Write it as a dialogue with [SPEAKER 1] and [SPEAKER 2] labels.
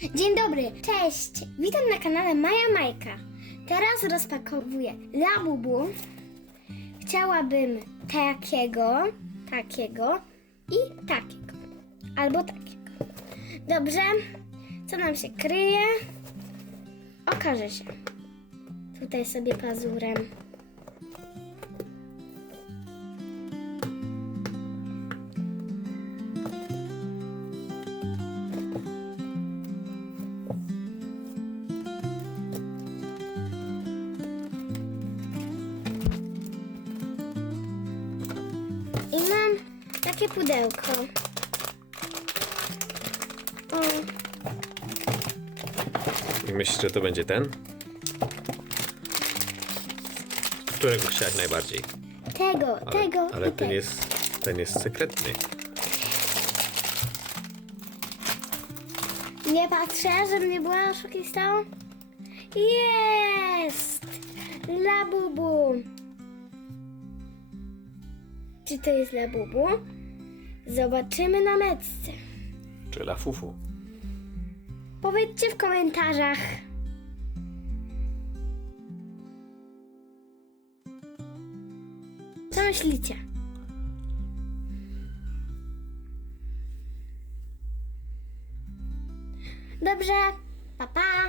[SPEAKER 1] Dzień dobry, cześć! Witam na kanale Maja Majka. Teraz rozpakowuję Labubu. Chciałabym takiego, takiego i takiego. Albo takiego. Dobrze? Co nam się kryje? Okaże się. Tutaj sobie pazurem. Takie pudełko. O,
[SPEAKER 2] myślisz, że to będzie ten? Którego chciałeś najbardziej?
[SPEAKER 1] tego,
[SPEAKER 2] Ale,
[SPEAKER 1] tego
[SPEAKER 2] ale
[SPEAKER 1] i
[SPEAKER 2] ten
[SPEAKER 1] tego.
[SPEAKER 2] jest, ten jest sekretny.
[SPEAKER 1] Nie patrzę, żebym nie była oszukistą. Jest! Labubu. Czy to jest labubu? Zobaczymy na metce.
[SPEAKER 2] Czy lafufu?
[SPEAKER 1] Powiedzcie w komentarzach. Co myślicie? Dobrze, pa pa.